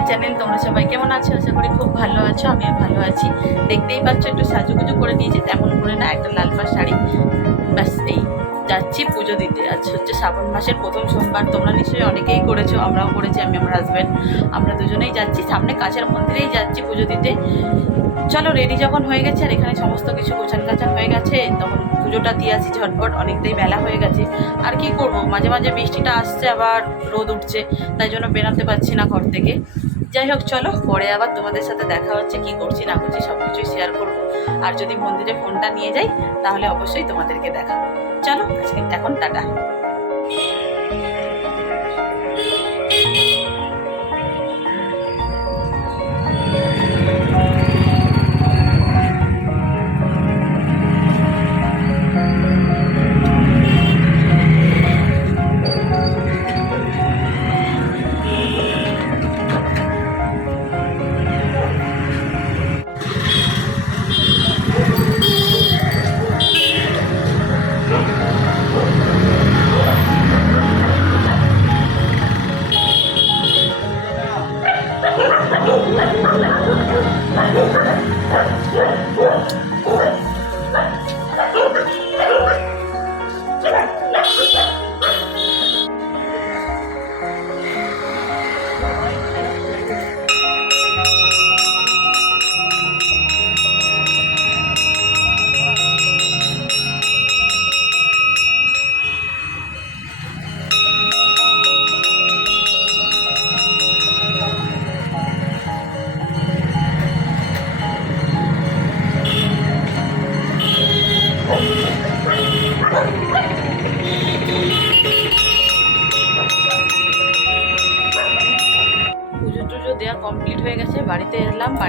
My channel তোমরা সবাই কেমন আছো? আশা করি খুব ভালো আছো, আমিও ভালো আছি। দেখতেই পাচ্ছ, একটু সাজুগুজু করে দিয়েছি, তেমন করে না, একটা লাল পাড় শাড়ি। ব্যাস, এই যাচ্ছি পুজো দিতে। আজ হচ্ছে শ্রাবণ মাসের প্রথম সোমবার, তোমরা নিশ্চয়ই অনেকেই করেছ, আমরাও করেছি, আমি আমার হাজব্যান্ড আমরা দুজনেই যাচ্ছি। সামনে কাছের মন্দিরেই যাচ্ছি পুজো দিতে। চলো রেডি যখন হয়ে গেছে, আর এখানে সমস্ত কিছু গোছান কাছান হয়ে গেছে, তখন পুজোটা দিয়ে আসি ঝটপট, অনেকটাই বেলা হয়ে গেছে। আর কি করব? মাঝে মাঝে বৃষ্টিটা আসছে, আবার রোদ উঠছে, তাই জন্য বেরোতে পারছি না ঘর থেকে। যাই হোক, চলো, পরে আবার তোমাদের সাথে দেখা হচ্ছে, কি করছি, না করছি সব কিছুই শেয়ার করব। আর যদি মন্দিরে ফোনটা নিয়ে যাই, তাহলে অবশ্যই তোমাদেরকে দেখাবো। চলো আজকে এখন টাটা।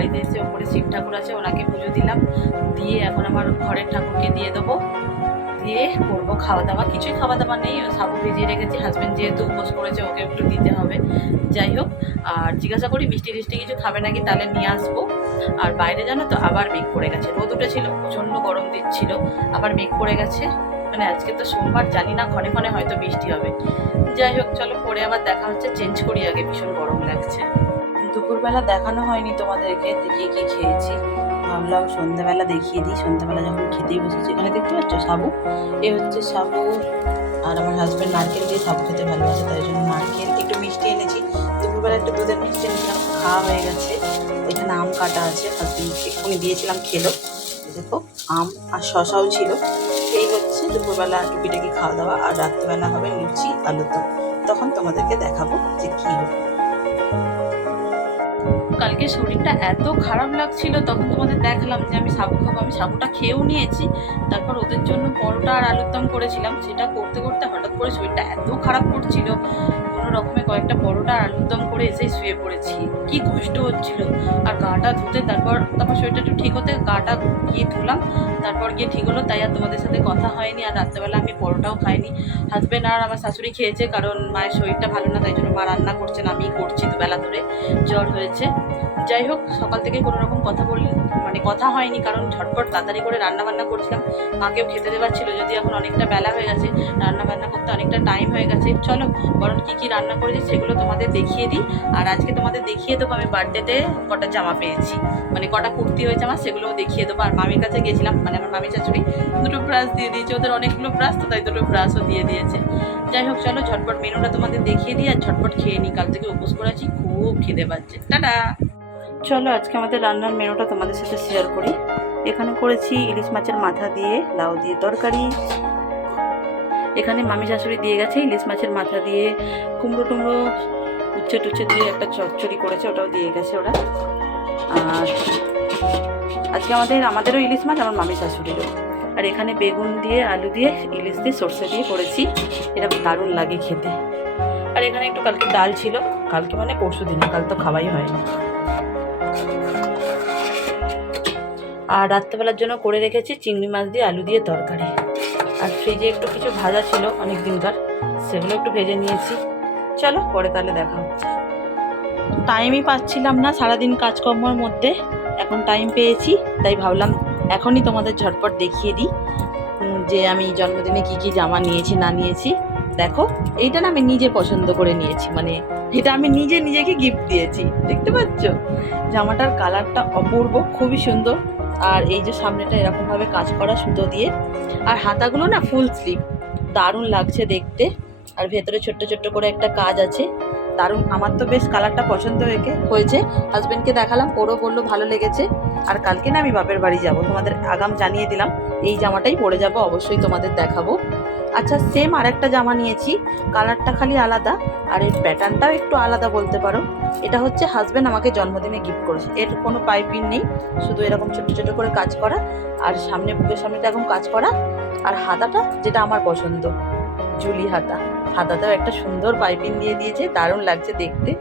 বাড়িতে এসে ওপরে শিব ঠাকুর আছে, ওনাকে পুজো দিলাম। দিয়ে এখন আমার ঘরের ঠাকুরকে দিয়ে দেবো। দিয়ে করব খাওয়া দাওয়া কিছুই খাওয়া দাওয়া নেই সাবু ভিজিয়ে রেখেছি। হাজব্যান্ড যেহেতু উপোস করেছে, ওকে একটু দিতে হবে। যাই হোক, আর জিজ্ঞাসা করি, মিষ্টি টিষ্টি কিছু খাবে নাকি? তাহলে নিয়ে আসব। আর বাইরে জানো তো, আবার মেঘ পড়ে গেছে। রোদ উঠেছিল, প্রচণ্ড গরম দিচ্ছিল। আবার মেঘ পড়ে গেছে। মানে আজকে তো সোমবার, জানি না, ক্ষণে ক্ষণে হয়তো বৃষ্টি হবে। যাই হোক, চলো পরে আবার দেখা হচ্ছে। চেঞ্জ করি আগে, ভীষণ গরম লাগছে। দুপুরবেলা দেখানো হয়নি তোমাদেরকে কী কী খেয়েছি। ভাবলাম সন্ধ্যাবেলা দেখিয়ে দিই। সন্ধ্যাবেলা যখন খেতেই বসেছি, এখানে দেখতে পাচ্ছ সাবু? এ হচ্ছে সাবু। আর আমার হাজব্যান্ড নারকেল দিয়ে সাবু খেতে ভালোবাসে, তাই জন্য নারকেল, একটু মিষ্টি এনেছি। দুপুরবেলা একটু দুধের মিষ্টি এনেছিলাম, খাওয়া হয়ে গেছে। এখানে আম কাটা আছে হাজব্যান্ড এক্ষুনি দিয়েছিলাম খেলো। দেখো, আম আর শশাও ছিল। এই হচ্ছে দুপুরবেলা টুকিটাকি খাওয়া দাওয়া, আর রাত্রিবেলা হবে লুচি, আলুর তখন তোমাদেরকে দেখাবো যে কী হবে কালকে শরীরটা এত খারাপ লাগছিল, তখন তোমাদের দেখালাম যে আমি সাবু খাব, আমি সাবুটা খেয়েও নিয়েছি। তারপর ওদের জন্য পরোটা আর আলুর দম করেছিলাম, সেটা করতে করতে হঠাৎ করে শরীরটা এত খারাপ করছিল। কোনো রকমে কয়েকটা পরোটা আর আলুর দম করে এসেই শুয়ে পড়েছি। কি কষ্ট হচ্ছিল। আর গাটা ধুতে তারপর তারপর শরীরটা একটু ঠিক হতে গাটা গিয়ে ধুলাম, তারপর গিয়ে ঠিক হলো, তাই আর তোমাদের সাথে কথা হয়নি। আর রাত্রেবেলা আমি পরোটাও খাইনি। হাজব্যান্ড আর আমার শাশুড়ি খেয়েছে, কারণ মায়ের শরীরটা ভালো না, তাই জন্য মা রান্না করছেন আমি করছি দুবেলা ধরে। জ্বর হয়েছে। যাই হোক সকাল থেকে কোনো রকম কথা বলি মানে কথা হয়নি, কারণ ঝটপট তাড়াতাড়ি করে রান্না বান্না করছিলাম। মাকেও খেতে দেওয়ার ছিল যদি এখন অনেকটা বেলা হয়ে গেছে রান্না বান্না করতে অনেকটা টাইম হয়ে গেছে। চলো, বরং কী কী রান্না করেছি সেগুলো তোমাদের দেখিয়ে দিই। আর আজকে তোমাদের দেখিয়ে দেবো, আমি বার্থডেতে কটা জামা পেয়েছি। মানে কটা কুর্তি হয়েছে আমার, সেগুলোও দেখিয়ে দেবো। আর মামির কাছে গেছিলাম মানে আমার মামি শাশুড়ি দুটো ব্রাশ দিয়ে দিয়েছে। ওদের অনেকগুলো ব্রাশ তো তাই দুটো ব্রাশও দিয়ে দিয়েছে। যাই হোক, চলো, ঝটপট মেনুটা তোমাদের দেখিয়ে দিই, আর ঝটপট খেয়ে নিই। কাল থেকে উপোস করেছি, খুব খিদে পাচ্ছে। টাটা! চলো আজকে আমাদের রান্নার মেনুটা তোমাদের সাথে শেয়ার করি। এখানে করেছি ইলিশ মাছের মাথা দিয়ে, লাউ দিয়ে তরকারি। এখানে মামি শাশুড়ি দিয়ে গেছে ইলিশ মাছের মাথা দিয়ে। কুমড়ো টুমড়ো উচ্ছে টুচ্ছে দিয়ে একটা চচ্চড়ি করেছে, ওটাও দিয়ে গেছে ওরা। আর আজকে আমাদের, আমাদেরও ইলিশ মাছ, আমার মামি শাশুড়িরও। আর এখানে বেগুন দিয়ে, আলু দিয়ে, ইলিশ দিয়ে, সর্ষে দিয়ে করেছি। এটা দারুণ লাগে খেতে। আর এখানে একটু কালকে ডাল ছিল। কালকে মানে পরশু দিনে কাল তো খাওয়াই হয়নি। আর রাত্রেবেলার জন্য করে রেখেছি চিংড়ি মাছ দিয়ে আলু দিয়ে তরকারি। আর ফ্রিজে একটু কিছু ভাজা ছিল অনেক দিনকার সেগুলো একটু ভেজে নিয়েছি। চলো পরে তাহলে দেখা হচ্ছে। টাইমই পাচ্ছিলাম না সারাদিন কাজকর্মের মধ্যে, এখন টাইম পেয়েছি, তাই ভাবলাম এখনই তোমাদের ঝটপট দেখিয়ে দিই যে আমি জন্মদিনে কি কি জামা নিয়েছি, না নিয়েছি। দেখো, এইটা না আমি নিজে পছন্দ করে নিয়েছি মানে এটা আমি নিজে নিজেকে গিফট দিয়েছি, দেখতে পাচ্ছ? জামাটার কালারটা অপূর্ব, খুবই সুন্দর। আর এই যে সামনেটা এরকমভাবে কাজ করা সুতো দিয়ে। আর হাতাগুলো না ফুল স্লিভ দারুণ লাগছে দেখতে। আর ভেতরে ছোট্ট ছোট্ট করে একটা কাজ আছে। দারুণ। আমার তো বেশ কালারটা পছন্দ হয়েছে। হয়েছে। হাজবেন্ডকে দেখালাম, পরও বলল, ভালো লেগেছে। আর কালকে না আমি বাপের বাড়ি যাব। তোমাদের আগাম জানিয়ে দিলাম। এই জামাটাই পরে যাব, অবশ্যই তোমাদের দেখাবো। আচ্ছা সেম আরেকটা জামা নিয়েছি। কালারটা খালি আলাদা, আর এর প্যাটার্নটাও একটু আলাদা বলতে পারো। এটা হচ্ছে হাজব্যান্ড আমাকে জন্মদিনে গিফট করেছে। এর কোনো পাইপিং নেই, শুধু এরকম ছোটো ছোটো করে কাজ করা, আর সামনে বুকের সামনেটা এরকম কাজ করা। আর হাতাটা, যেটা আমার পছন্দ, জুলি হাতা। হাতাতেও একটা সুন্দর পাইপিং দিয়ে দিয়েছে, দারুণ লাগছে দেখতে।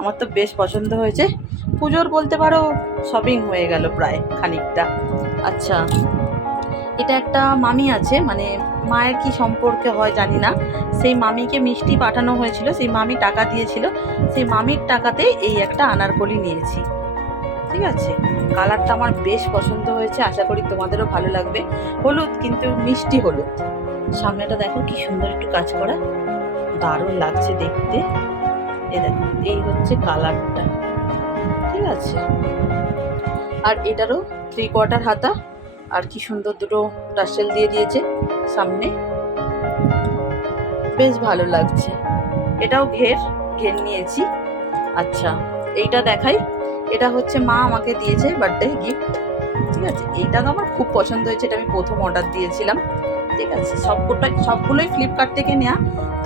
আমার তো বেশ পছন্দ হয়েছে। পুজোর বলতে পারো শপিং হয়ে গেল প্রায় খানিকটা। আচ্ছা এটা একটা মামি আছে মানে মায়ের কি সম্পর্কে হয় জানি না। সেই মামিকে মিষ্টি পাঠানো হয়েছিল, সেই মামি টাকা দিয়েছিল, সেই মামির টাকাতে এই একটা আনারকলি নিয়েছি। ঠিক আছে? কালারটা আমার বেশ পছন্দ হয়েছে, আশা করি তোমাদেরও ভালো লাগবে। হলুদ, কিন্তু মিষ্টি হলুদ। সামনেটা দেখো কি সুন্দর একটু কাজ করা। দারুণ লাগছে দেখতে। এ দেখো, এই হচ্ছে কালারটা। ঠিক আছে? আর এটারও থ্রি কোয়ার্টার হাতা। আর কি সুন্দর দুটো টাসেল দিয়ে দিয়েছে সামনে। বেশ ভালো লাগছে। এটাও ঘের ঘের নিয়েছি। আচ্ছা এইটা দেখাই। এটা হচ্ছে মা আমাকে দিয়েছে বার্থডে গিফট ঠিক আছে, এইটা তো আমার খুব পছন্দ হয়েছে, এটা আমি প্রথম অর্ডার দিয়েছিলাম। ঠিক আছে সবকটাই সবগুলোই ফ্লিপকার্ট থেকে নেওয়া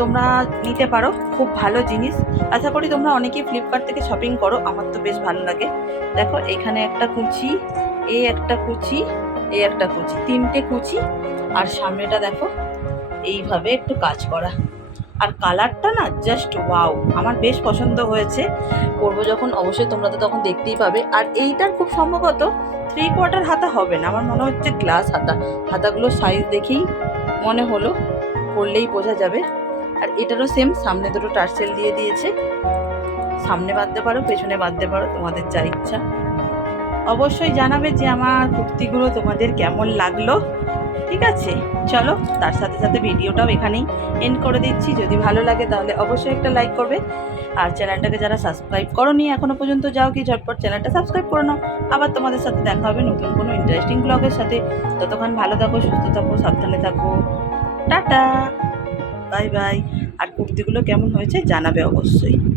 তোমরা নিতে পারো, খুব ভালো জিনিস। আশা করি তোমরা অনেকেই ফ্লিপকার্ট থেকে শপিং করো, আমার তো বেশ ভালো লাগে। দেখো, এখানে একটা কুচি, এই একটা কুচি এই একটা কুচি, তিনটে কুচি, আর সামনেটা দেখো, এইভাবে একটু কাজ করা। আর কালারটা না জাস্ট ওয়াও আমার বেশ পছন্দ হয়েছে। পরবো যখন, অবশ্যই তোমরা তো তখন দেখতেই পাবে। আর এইটার খুব সম্ভবত থ্রি কোয়ার্টার হাতা হবে না, আমার মনে হচ্ছে গ্লাস হাতা। হাতাগুলো সাইজ দেখেই মনে হলো পরলেই বোঝা যাবে। আর এটারও সেম সামনে দুটো টার্সেল দিয়ে দিয়েছে। সামনে বাঁধতে পারো, পেছনে বাঁধতে পারো, তোমাদের যা ইচ্ছা। অবশ্যই জানাবে যে আমার কুর্তিগুলো তোমাদের কেমন লাগল। ঠিক আছে? চলো, তার সাথে সাথে ভিডিওটাও এখানেই এন্ড করে দিচ্ছি। যদি ভালো লাগে তাহলে অবশ্যই একটা লাইক করবে। আর চ্যানেলটাকে যারা সাবস্ক্রাইব করোনি এখনও পর্যন্ত যাও কি ঝটপট চ্যানেলটা সাবস্ক্রাইব করে নাও। আবার তোমাদের সাথে দেখা হবে নতুন কোনো ইন্টারেস্টিং ব্লগের সাথে। ততক্ষণ ভালো থাকো, সুস্থ থাকো, সাবধানে থাকো। টাটা! Bye bye! আর কুর্তিগুলো কেমন হয়েছে জানাবে অবশ্যই।